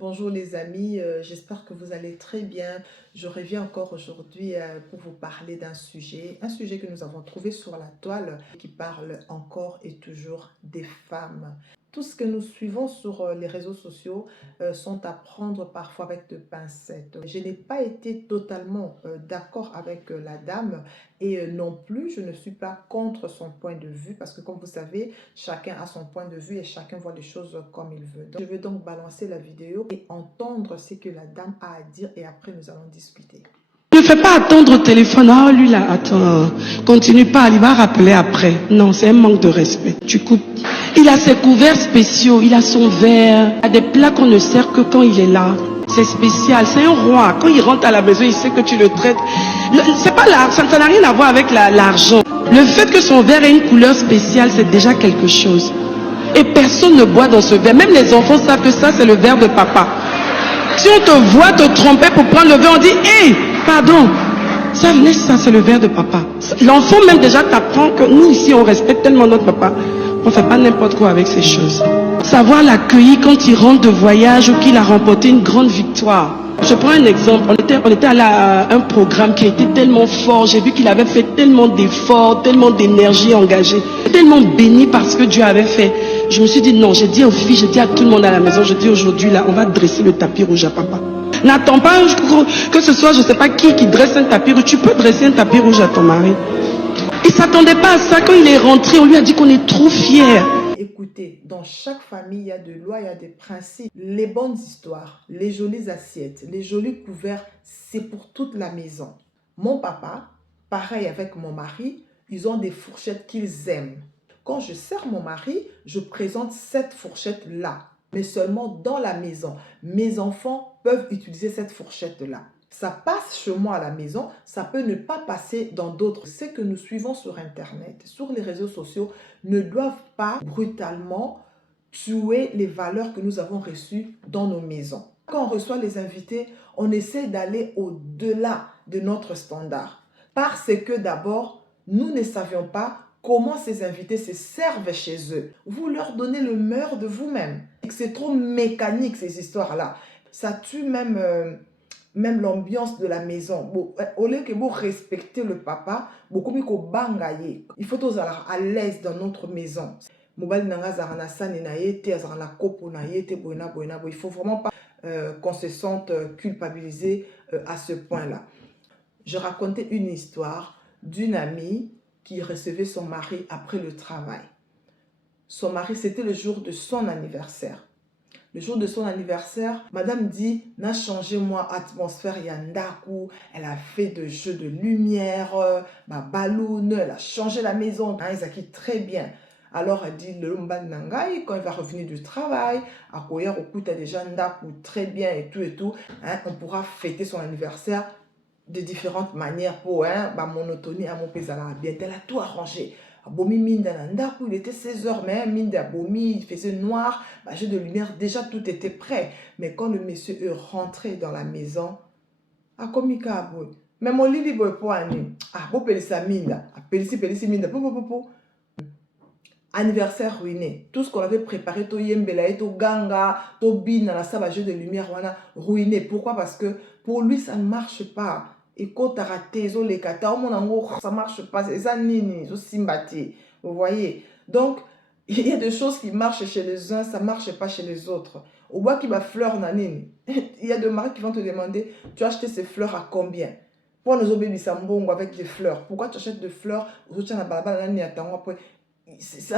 Bonjour les amis, j'espère que vous allez très bien. Je reviens encore aujourd'hui pour vous parler un sujet que nous avons trouvé sur la toile qui parle encore et toujours des femmes. Tout ce que nous suivons sur les réseaux sociaux sont à prendre parfois avec de pincettes. Je n'ai pas été totalement d'accord avec la dame et non plus je ne suis pas contre son point de vue parce que comme vous savez, chacun a son point de vue et chacun voit les choses comme il veut. Donc, je vais donc balancer la vidéo et entendre ce que la dame a à dire et après nous allons discuter. Ne fais pas attendre au téléphone. Oh, lui là, attends. Continue pas, il va rappeler après. Non, c'est un manque de respect. Tu coupes. Il a ses couverts spéciaux, il a son verre. Il y a des plats qu'on ne sert que quand il est là. C'est spécial, c'est un roi. Quand il rentre à la maison, il sait que tu le traites. C'est pas l'argent, ça n'a rien à voir avec l'argent. Le fait que son verre ait une couleur spéciale, c'est déjà quelque chose. Et personne ne boit dans ce verre. Même les enfants savent que ça, c'est le verre de papa. Si on te voit te tromper pour prendre le verre, on dit « Hé, pardon, ça, laisse ça, c'est le verre de papa. » L'enfant même déjà t'apprend que nous ici, on respecte tellement notre papa. On ne fait pas n'importe quoi avec ces choses. Savoir l'accueillir quand il rentre de voyage ou qu'il a remporté une grande victoire. Je prends un exemple. On était allé à un programme qui a été tellement fort. J'ai vu qu'il avait fait tellement d'efforts, tellement d'énergie engagée. Tellement béni par ce que Dieu avait fait. Je me suis dit non, j'ai dit aux filles, j'ai dit à tout le monde à la maison, je dis aujourd'hui là, on va dresser le tapis rouge à papa. N'attends pas que ce soit je ne sais pas qui dresse un tapis rouge. Tu peux dresser un tapis rouge à ton mari. Il ne s'attendait pas à ça. Quand il est rentré, on lui a dit qu'on est trop fiers. Écoutez, dans chaque famille, il y a des lois, il y a des principes. Les bonnes histoires, les jolies assiettes, les jolis couverts, c'est pour toute la maison. Mon papa, pareil avec mon mari, ils ont des fourchettes qu'ils aiment. Quand je sers mon mari, je présente cette fourchette-là, mais seulement dans la maison. Mes enfants peuvent utiliser cette fourchette-là. Ça passe chez moi à la maison, ça peut ne pas passer dans d'autres. Ce que nous suivons sur Internet, sur les réseaux sociaux, ne doivent pas brutalement tuer les valeurs que nous avons reçues dans nos maisons. Quand on reçoit les invités, on essaie d'aller au-delà de notre standard. Parce que d'abord, nous ne savions pas comment ces invités se servent chez eux. Vous leur donnez le meilleur de vous-même. C'est trop mécanique ces histoires-là. Ça tue même l'ambiance de la maison. Bon, au lieu que vous respectez le papa, beaucoup mieux il faut tous être à l'aise dans notre maison. Il faut vraiment pas qu'on se sente culpabilisé à ce point-là. Je racontais une histoire d'une amie qui recevait son mari après le travail. Son mari, c'était le jour de son anniversaire. Le jour de son anniversaire, madame dit, n'a changé moi atmosphère yandaku, elle a fait de jeux de lumière, ma balloon, elle a changé la maison, Isaki très bien. Alors elle dit, le Lomba Nangai, quand il va revenir du travail, à Koya Okuta déjà ndaku très bien et tout, on pourra fêter son anniversaire de différentes manières pour ma monotonie à mon pesala bien. Elle a tout arrangé. Abomi Minda Nandaku, il était 16h, mais Minda Abomi, il faisait noir, jeu de lumière, déjà tout était prêt. Mais quand le monsieur est rentré dans la maison, Akomika Abou, mais mon lit boy pour ani, bo pelisa Minda, pelisi Minda, anniversaire ruiné. Tout ce qu'on avait préparé, to yembela, to ganga, to bina, la saba jeu de lumière, voilà, ruiné. Pourquoi? Parce que pour lui, ça ne marche pas. Et quand tu as raté, ça ne marche pas. C'est ça, nini, vous voyez? Donc, il y a des choses qui marchent chez les uns, ça ne marche pas chez les autres. Au bois qui va fleur nanine, il y a des maris qui vont te demander, tu as acheté ces fleurs à combien? Pour nous obéir avec des fleurs. Pourquoi tu achètes des fleurs? Ça ne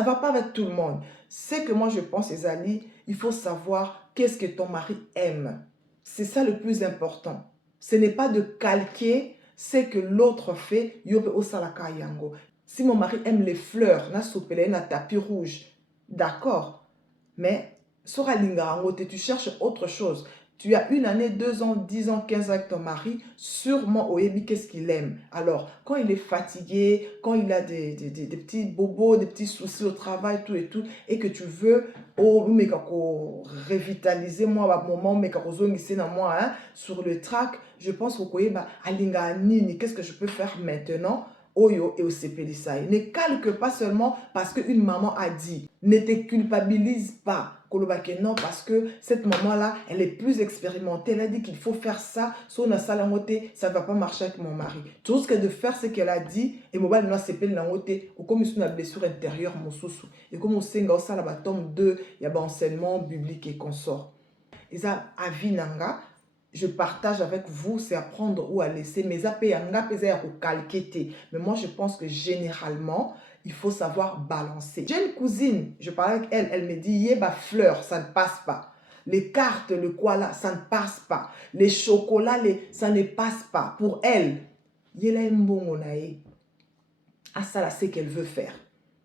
va pas avec tout le monde. C'est que moi je pense, Ezali, il faut savoir qu'est-ce que ton mari aime. C'est ça le plus important. Ce n'est pas de calquer ce que l'autre fait. Si mon mari aime les fleurs, na tapis rouge, d'accord. Mais tu cherches autre chose. Tu as 1 année, 2 ans, 10 ans, 15 ans avec ton mari, sûrement Oyebi, qu'est-ce qu'il aime. Alors, quand il est fatigué, quand il a des petits bobos, des petits soucis au travail, tout, et que tu veux, revitaliser moi, moment, sur le track, je pense qu'est-ce que je peux faire maintenant? Oyo et Osepelisaï. Ne calque pas seulement parce qu'une maman a dit. Ne te culpabilise pas. kolobake non, parce que cette maman-là, elle est plus expérimentée. Elle a dit qu'il faut faire ça. Si on a ça, ça ne va pas marcher avec mon mari. Tout ce qu'elle a de faire, c'est qu'elle a dit, et mobile n'a pas de langoté, ou comme il y a une blessure intérieure, mon sous-sous. Et comme on sait, ça, là, tome 2, il y a un enseignement biblique et consort. Et ça, avis nanga, je partage avec vous, c'est à prendre ou à laisser. Mais ça, mais moi, je pense que généralement, il faut savoir balancer. J'ai une cousine, je parlais avec elle, elle me dit, yéba fleur, ça ne passe pas. Les cartes, le quoi là, ça ne passe pas. Les chocolats, ça ne passe pas. Pour elle, yéla mbongo nae. Ah, ça là, c'est qu'elle veut faire.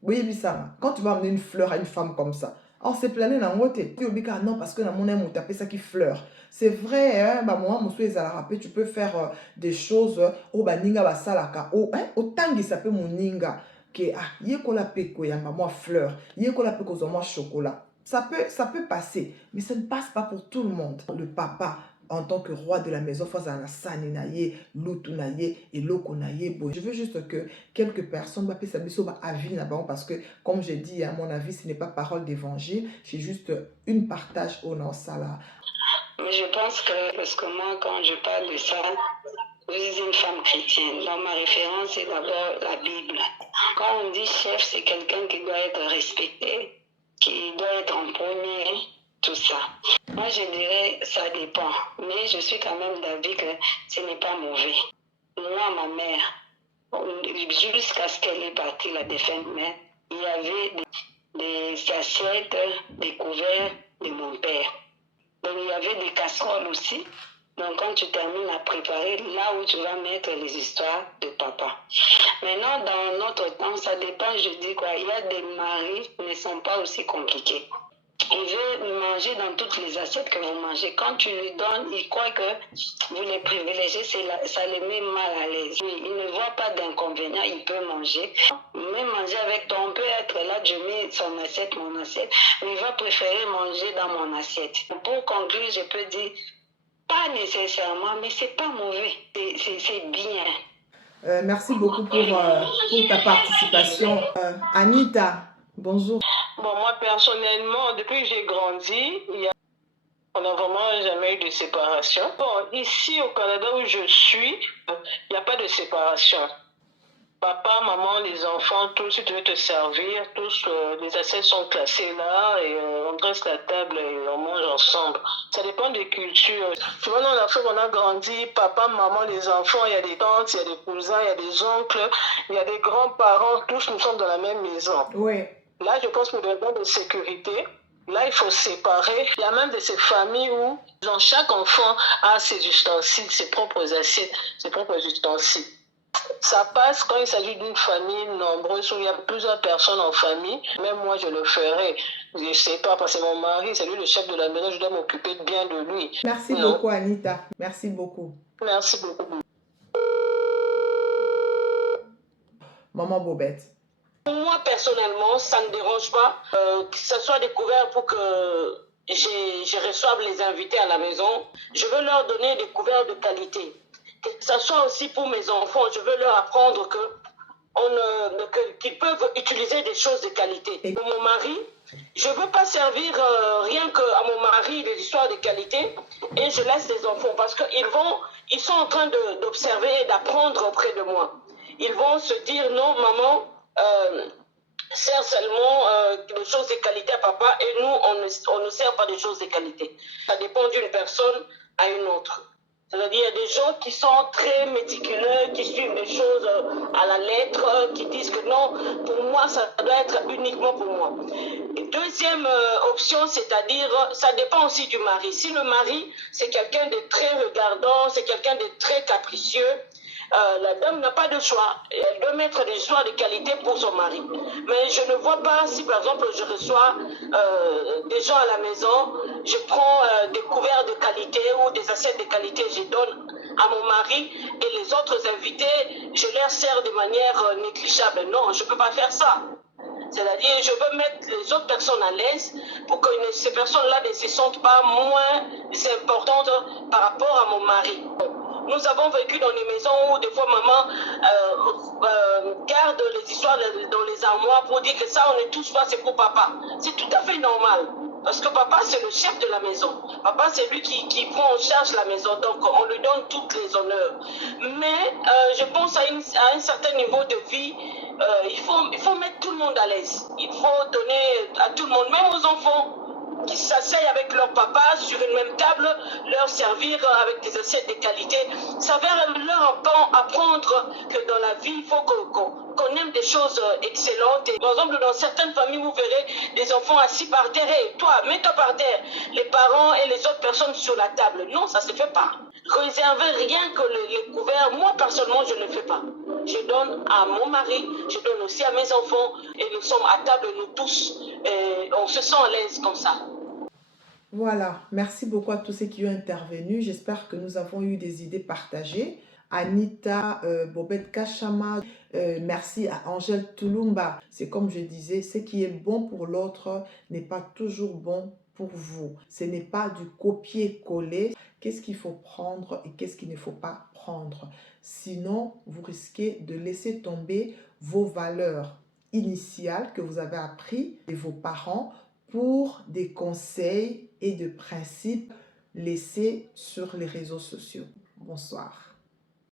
Oui, ça, quand tu vas amener une fleur à une femme comme ça, on s'est plané dans le côté. Tu dis non, parce que dans mon aime, on tapait ça qui fleur. C'est vrai, hein, bah moi, mon souhait, tu peux faire des choses, oh, bah, ninga, bah, salaka, oh, hein, autant que ça peut mon ninga, que, ah, yé kola peko, yamba, moi, fleur, yé kola peko, moi, chocolat. Ça peut passer, mais ça ne passe pas pour tout le monde. Le papa, en tant que roi de la maison, face à la saninaye, lutunaye et lokonaye. Je veux juste que quelques personnes parce que, comme j'ai dit, à mon avis, ce n'est pas parole d'évangile, c'est juste une partage au nom ça là. Mais je pense que, parce que moi, quand je parle de ça, je suis une femme chrétienne. Donc, ma référence, c'est d'abord la Bible. Quand on dit chef, c'est quelqu'un qui doit être respecté, qui doit être en premier, tout ça. Moi, je dirais, ça dépend. Mais je suis quand même d'avis que ce n'est pas mauvais. Moi, ma mère, jusqu'à ce qu'elle ait parti la défunte mère, il y avait des assiettes, des couverts de mon père. Donc, il y avait des casseroles aussi. Donc, quand tu termines à préparer, là où tu vas mettre les histoires de papa. Maintenant, dans notre temps, ça dépend, je dis quoi. Il y a des maris qui ne sont pas aussi compliqués. Il veut manger dans toutes les assiettes que vous mangez. Quand tu lui donnes, il croit que vous les privilégiez, ça les met mal à l'aise. Il ne voit pas d'inconvénient, il peut manger. Même manger avec toi, on peut être là, je mets son assiette, mon assiette, mais il va préférer manger dans mon assiette. Pour conclure, je peux dire, pas nécessairement, mais c'est pas mauvais, c'est bien. Merci beaucoup pour ta participation. Anita, bonjour. Bon, moi, personnellement, depuis que j'ai grandi, on n'a vraiment jamais eu de séparation. Bon, ici au Canada où je suis, il n'y a pas de séparation. Papa, maman, les enfants, tous, si tu veux te servir, tous, les assiettes sont classées là et on dresse la table et on mange ensemble. Ça dépend des cultures. Tu vois, dans l'Afrique, on a grandi, papa, maman, les enfants, il y a des tantes, il y a des cousins, il y a des oncles, il y a des grands-parents, tous nous sommes dans la même maison. Oui. Là, je pense que le besoin de sécurité, là, il faut séparer. Il y a même de ces familles où chaque enfant a ses ustensiles, ses propres assiettes, ses propres ustensiles. Ça passe quand il s'agit d'une famille nombreuse où il y a plusieurs personnes en famille. Même moi, je le ferai. Je ne sais pas, parce que mon mari, c'est lui le chef de la maison, je dois m'occuper bien de lui. Merci beaucoup, Anita. Merci beaucoup. Merci beaucoup. Maman Bobette. Moi, personnellement, ça ne dérange pas que ce soit découvert pour que je reçoive les invités à la maison. Je veux leur donner des couverts de qualité. Que ce soit aussi pour mes enfants, je veux leur apprendre qu'ils peuvent utiliser des choses de qualité. Et pour mon mari, je ne veux pas servir rien qu'à mon mari des histoires de qualité et je laisse les enfants parce qu'ils sont en train d'observer et d'apprendre auprès de moi. Ils vont se dire non, maman, sert seulement des choses de qualité à papa et nous, on ne sert pas des choses de qualité. Ça dépend d'une personne à une autre. C'est-à-dire, il y a des gens qui sont très méticuleux, qui suivent les choses à la lettre, qui disent que non, pour moi, ça doit être uniquement pour moi. Et deuxième option, c'est-à-dire, ça dépend aussi du mari. Si le mari, c'est quelqu'un de très regardant, c'est quelqu'un de très capricieux, la dame n'a pas de choix. Elle doit mettre des choix de qualité pour son mari. Mais je ne vois pas si, par exemple, je reçois des gens à la maison, je prends des couverts de qualité ou des assiettes de qualité, je donne à mon mari et les autres invités, je leur sers de manière négligeable. Non, je ne peux pas faire ça. C'est-à-dire, je veux mettre les autres personnes à l'aise pour que ces personnes-là ne se sentent pas moins importantes par rapport à mon mari. Nous avons vécu dans des maisons où des fois maman garde les histoires dans les armoires pour dire que ça on ne touche pas, c'est pour papa. C'est tout à fait normal. Parce que papa, c'est le chef de la maison. Papa, c'est lui qui prend en charge la maison. Donc, on lui donne toutes les honneurs. Mais je pense à un certain niveau de vie, il faut mettre tout le monde à l'aise. Il faut donner à tout le monde, même aux enfants, qui s'asseyent avec leur papa sur une même table, leur servir avec des assiettes de qualité. Ça va leur apprendre que dans la vie, il faut qu'on aime des choses excellentes. Et par exemple, dans certaines familles, vous verrez des enfants assis par terre. Et toi, mets-toi par terre. Les parents et les autres personnes sur la table. Non, ça ne se fait pas. Réserver rien que les couverts, moi personnellement, je ne le fais pas. Je donne à mon mari, je donne aussi à mes enfants. Et nous sommes à table, nous tous. Et on se sent à l'aise comme ça. Voilà, merci beaucoup à tous ceux qui ont intervenu. J'espère que nous avons eu des idées partagées. Anita, Bobette Kachama, merci à Angèle Tulumba. C'est comme je disais, ce qui est bon pour l'autre n'est pas toujours bon pour vous. Ce n'est pas du copier-coller. Qu'est-ce qu'il faut prendre et qu'est-ce qu'il ne faut pas prendre? Sinon, vous risquez de laisser tomber vos valeurs initiales que vous avez apprises de vos parents pour des conseils et de principes laissés sur les réseaux sociaux. Bonsoir.